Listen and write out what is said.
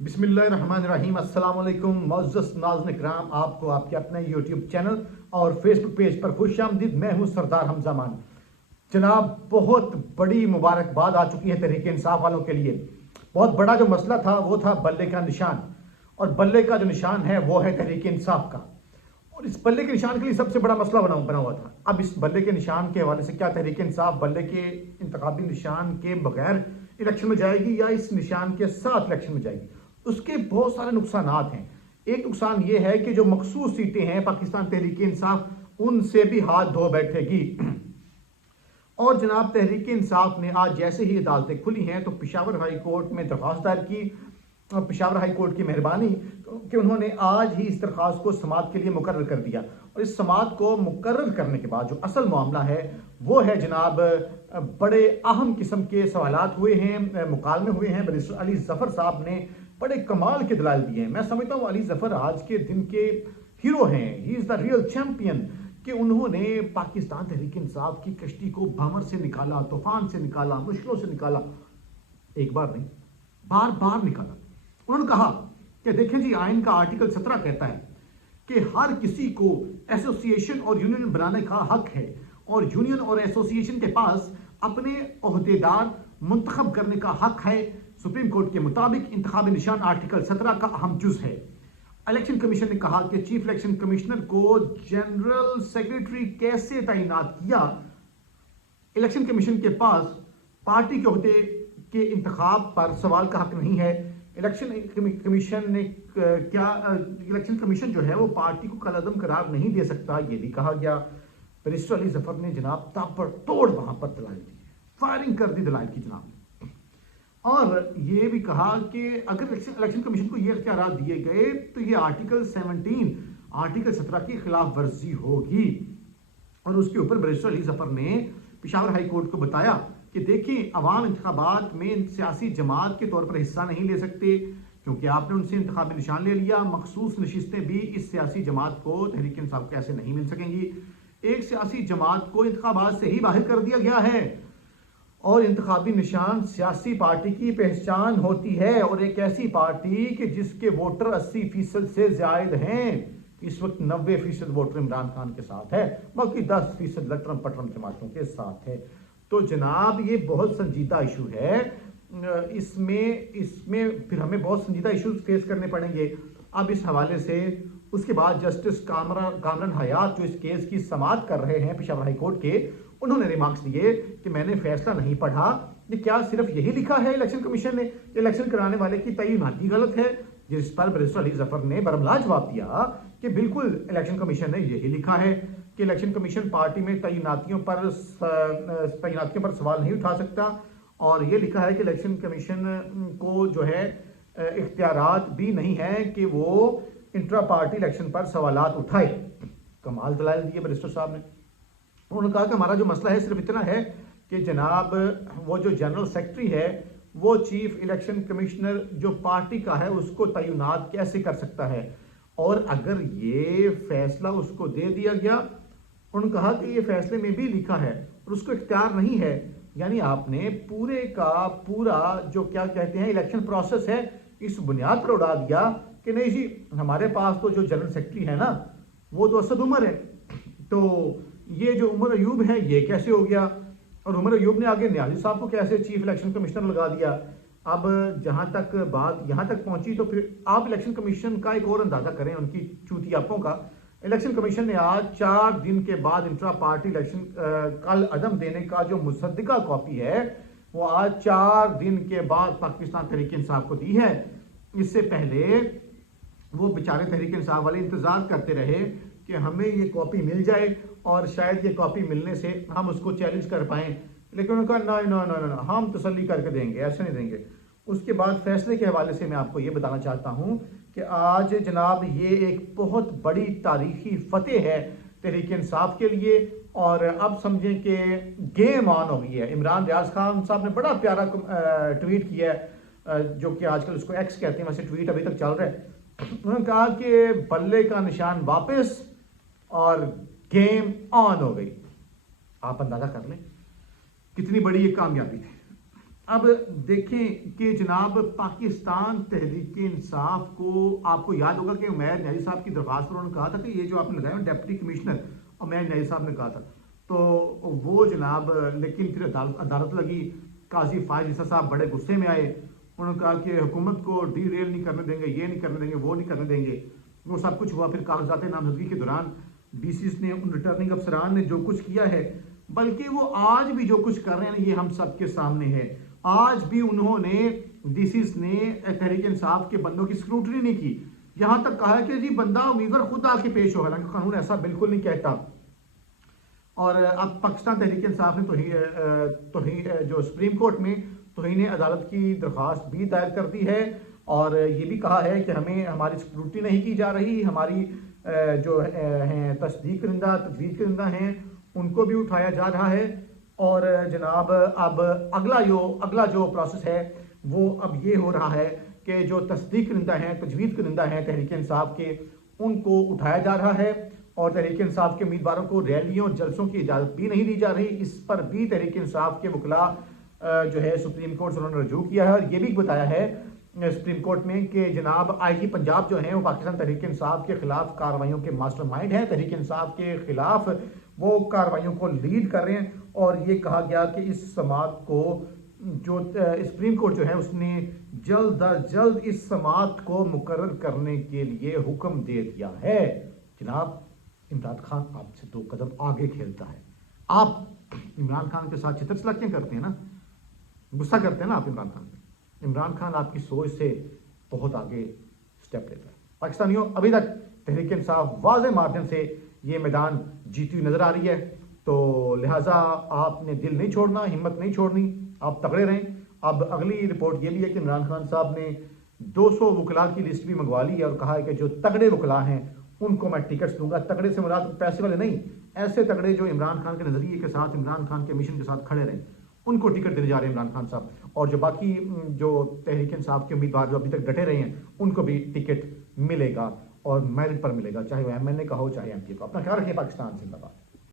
بسم اللہ الرحمن الرحیم۔ السلام علیکم معزز ناظرین اکرام، آپ کو آپ کے اپنے یوٹیوب چینل اور فیس بک پیج پر خوش آمدید۔ میں ہوں سردار حمزہ مان۔ جناب، بہت بڑی مبارکباد آ چکی ہے تحریک انصاف والوں کے لیے۔ بہت بڑا جو مسئلہ تھا وہ تھا بلے کا نشان، اور بلے کا جو نشان ہے وہ ہے تحریک انصاف کا، اور اس بلے کے نشان کے لیے سب سے بڑا مسئلہ بنا ہوا تھا۔ اب اس بلے کے نشان کے حوالے سے کیا تحریک انصاف بلے کے انتخابی نشان کے بغیر الیکشن میں جائے گی یا اس نشان کے ساتھ الیکشن میں جائے گی؟ اس کے بہت سارے نقصانات ہیں۔ ایک نقصان یہ ہے کہ جو مخصوص سیٹیں ہیں پاکستان تحریک انصاف ان سے بھی ہاتھ دھو بیٹھے گی۔ اور جناب، تحریک انصاف نے آج جیسے ہی عدالتیں کھلی ہیں تو پشاور ہائی کورٹ میں درخواست دائر کی، اور پشاور ہائی کورٹ کی مہربانی کہ انہوں نے آج ہی اس درخواست کو سماعت کے لیے مقرر کر دیا۔ اور اس سماعت کو مقرر کرنے کے بعد جو اصل معاملہ ہے وہ ہے جناب، بڑے اہم قسم کے سوالات ہوئے ہیں، مکالمے ہوئے ہیں۔ بیرسٹر علی ظفر صاحب نے بڑے کمال کے دلائل دیے ہیں۔ میں سمجھتا ہوں علی ظفر آج کے دن کے ہیرو ہیں، ہی از دا ریئل چیمپئن، کہ انہوں نے پاکستان تحریک انصاف کی کشتی کو بھنور سے نکالا، طوفان سے نکالا، مشکلوں سے نکالا، ایک بار نہیں بار بار نکالا۔ انہوں نے کہا کہ دیکھیں جی، آئین کا آرٹیکل 17 کہتا ہے کہ ہر کسی کو ایسوسی ایشن اور یونین بنانے کا حق ہے، اور یونین اور ایسوسی ایشن کے پاس اپنے عہدیدار منتخب کرنے کا حق ہے۔ سپریم کورٹ کے مطابق انتخابی نشان آرٹیکل 17 کا اہم جز ہے۔ الیکشن کمیشن نے کہا کہ چیف الیکشن کمشنر کو جنرل سیکریٹری کیسے تعینات کیا؟ الیکشن کمیشن کے پاس پارٹی کے عہدے کے انتخاب پر سوال کا حق نہیں ہے۔ الیکشن کمیشن جو ہے وہ پارٹی کو کالعدم قرار نہیں دے سکتا، یہ بھی کہا گیا۔ بیرسٹر علی ظفر نے جناب تابڑ توڑ وہاں پر دلائل دی، فائرنگ کر دی دلائل کی جناب، اور یہ بھی کہا کہ اگر الیکشن کمیشن کو یہ اختیارات دیے گئے تو یہ آرٹیکل 17 کی خلاف ورزی ہوگی۔ اور اس کے اوپر بیرسٹر علی ظفر نے پشاور ہائی کورٹ کو بتایا کہ دیکھیں، عوام انتخابات میں سیاسی جماعت کے طور پر حصہ نہیں لے سکتے کیونکہ آپ نے ان سے انتخابی نشان لے لیا۔ مخصوص نشستیں بھی اس سیاسی جماعت کو تحریک انصاف کے ایسے نہیں مل سکیں گی۔ ایک سیاسی جماعت کو انتخابات سے ہی باہر کر دیا گیا ہے، اور انتخابی نشان سیاسی پارٹی کی پہچان ہوتی ہے، اور ایک ایسی پارٹی کہ جس کے ووٹر 80% سے زائد ہیں۔ اس وقت 90% ووٹر عمران خان کے ساتھ ہے، باقی 10% لٹرم پٹرم جماعتوں کے ساتھ ہے۔ تو جناب، یہ بہت سنجیدہ ایشو ہے۔ اس میں پھر ہمیں بہت سنجیدہ ایشوز فیس کرنے پڑیں گے۔ اب اس حوالے سے اس کے بعد جسٹس کامران حیات جو اس کیس کی سماعت کر رہے ہیں پشاور ہائی کورٹ کے، انہوں نے ریمارکس دیے کہ میں نے فیصلہ نہیں پڑھا، یہ کیا صرف یہی لکھا ہے الیکشن کمیشن نے کہ الیکشن کرانے والے کی تعیناتی غلط ہے؟ جس پر بیرسٹر علی ظفر نے برملا جواب دیا کہ بالکل الیکشن کمیشن نے یہی لکھا ہے کہ الیکشن کمیشن پارٹی میں تعیناتیوں پر سوال نہیں اٹھا سکتا، اور یہ لکھا ہے کہ الیکشن کمیشن کو جو ہے اختیارات بھی نہیں ہے کہ وہ انٹرا پارٹی الیکشن پر سوالات اٹھائے۔ کمال دلائل دیے بیرسٹر صاحب نے۔ انہوں نے کہا کہ ہمارا جو مسئلہ ہے صرف اتنا ہے کہ جناب، وہ جو جنرل سیکرٹری ہے وہ چیف الیکشن کمشنر جو پارٹی کا ہے اس کو تعینات کیسے کر سکتا ہے، اور اگر یہ فیصلہ اس کو دے دیا گیا، انہوں نے کہا کہ یہ فیصلے میں بھی لکھا ہے اور اس کو اختیار نہیں ہے، یعنی آپ نے پورے کا پورا جو کیا کہتے ہیں الیکشن پروسیس ہے اس بنیاد پر اڑا دیا کہ نہیں جی، ہمارے پاس تو جو جنرل سیکرٹری ہے نا وہ تو اسد عمر ہے، تو یہ جو عمر ایوب ہے یہ کیسے ہو گیا، اور عمر ایوب نے آگے نیازی صاحب کو کیسے چیف الیکشن کمشنر لگا دیا۔ اب جہاں تک بات یہاں تک پہنچی تو پھر آپ الیکشن کمیشن کا ایک اور اندازہ کریں ان کی چوتیاپوں کا۔ الیکشن کمیشن نے آج 4 دن کے بعد انٹرا پارٹی الیکشن کل عدم دینے کا جو مصدقہ کاپی ہے وہ آج 4 دن کے بعد پاکستان تحریک انصاف کو دی ہے۔ اس سے پہلے وہ بیچارے تحریک انصاف والے انتظار کرتے رہے کہ ہمیں یہ کاپی مل جائے اور شاید یہ کاپی ملنے سے ہم اس کو چیلنج کر پائیں، لیکن انہوں نے کہا نہ، ہم تسلی کر کے دیں گے، ایسے نہیں دیں گے۔ اس کے بعد فیصلے کے حوالے سے میں آپ کو یہ بتانا چاہتا ہوں کہ آج جناب یہ ایک بہت بڑی تاریخی فتح ہے تحریک انصاف کے لیے، اور اب سمجھیں کہ گیم آن ہو گئی ہے۔ عمران ریاض خان صاحب نے بڑا پیارا ٹویٹ کیا ہے، جو کہ آج کل اس کو ایکس کہتے ہیں، ویسے ٹویٹ ابھی تک چل رہا ہے۔ انہوں نے کہا کہ بلے کا نشان واپس اور گیم آن ہو گئی۔ آپ اندازہ کر لیں کتنی بڑی یہ کامیابی تھی۔ اب دیکھیں کہ جناب پاکستان تحریک انصاف کو آپ کو یاد ہوگا کہ عمیر نیازی صاحب کی درخواست پر انہوں نے کہا تھا کہ یہ جو آپ نے لگایا ڈپٹی کمشنر عمیر نیازی صاحب نے کہا تھا، تو وہ جناب لیکن پھر عدالت لگی، قاضی فائز عیسیٰ صاحب بڑے غصے میں آئے، انہوں نے کہا کہ حکومت کو ڈی ریل نہیں کرنے دیں گے، یہ نہیں کرنے دیں گے، وہ نہیں کرنے دیں گے، وہ سب کچھ ہوا۔ پھر کاغذات نامزدگی کے دوران ڈی سیز نے، ان ریٹرننگ افسران نے جو کچھ کیا ہے، بلکہ وہ آج بھی جو کچھ کر رہے ہیں یہ ہم سب کے سامنے ہے۔ آج بھی انہوں نے ڈی سیز نے تحریک انصاف کے بندوں کی اسکروٹنی نہیں کی، یہاں تک کہا کہ جی بندہ امیدوار خود آ کے پیش ہوگا، حالانکہ قانون ایسا بالکل نہیں کہتا۔ اور اب پاکستان تحریک انصاف نے جو سپریم کورٹ میں توہین عدالت کی درخواست بھی دائر کر دی ہے، اور یہ بھی کہا ہے کہ ہمیں ہماری اسکروٹنی نہیں کی جا رہی، ہماری جو ہیں تصدیق کنندہ تجویز کنندہ ہیں ان کو بھی اٹھایا جا رہا ہے۔ اور جناب اب اگلا جو پروسیس ہے وہ اب یہ ہو رہا ہے کہ جو تصدیق کنندہ ہیں تجویز کنندہ ہیں تحریک انصاف کے، ان کو اٹھایا جا رہا ہے، اور تحریک انصاف کے امیدواروں کو ریلیوں جلسوں کی اجازت بھی نہیں دی جا رہی۔ اس پر بھی تحریک انصاف کے وکلاء جو ہے سپریم کورٹ سے انہوں نے رجوع کیا ہے، اور یہ بھی بتایا ہے سپریم کورٹ میں کہ جناب آئی جی پنجاب جو ہیں وہ پاکستان تحریک انصاف کے خلاف کارروائیوں کے ماسٹر مائنڈ ہیں، تحریک انصاف کے خلاف وہ کارروائیوں کو لیڈ کر رہے ہیں، اور یہ کہا گیا کہ اس سماعت کو جو سپریم کورٹ جو ہے اس نے جلد از جلد اس سماعت کو مقرر کرنے کے لیے حکم دے دیا ہے۔ جناب عمران خان آپ سے 2 قدم آگے کھیلتا ہے، آپ عمران خان کے ساتھ چتر چلاکیاں کرتے ہیں نا، غصہ کرتے ہیں نا آپ عمران خان پہ، عمران خان آپ کی سوچ سے بہت آگے سٹیپ لیتا ہے۔ پاکستانیوں ابھی تک تحریک انصاف واضح مارجن سے یہ میدان جیتی ہوئی نظر آ رہی ہے، تو لہٰذا آپ نے دل نہیں چھوڑنا، ہمت نہیں چھوڑنی، آپ تگڑے رہیں۔ اب اگلی رپورٹ یہ بھی ہے کہ عمران خان صاحب نے 200 وکلاء کی لسٹ بھی منگوا لی ہے، اور کہا ہے کہ جو تگڑے وکلاء ہیں ان کو میں ٹکٹس دوں گا۔ تگڑے سے مراد پیسے والے نہیں، ایسے تگڑے جو عمران خان کے نظریے کے ساتھ، عمران خان کے مشن کے ساتھ کھڑے رہیں، ان کو ٹکٹ دینے جا رہے ہیں عمران خان صاحب، اور جو باقی جو تحریک انصاف کے امیدوار جو ابھی تک ڈٹے رہے ہیں ان کو بھی ٹکٹ ملے گا، اور میرٹ پر ملے گا، چاہے وہ ایم این اے کا ہو چاہے ایم پی کا۔ اپنا خیال رکھیں، پاکستان زندہ باد۔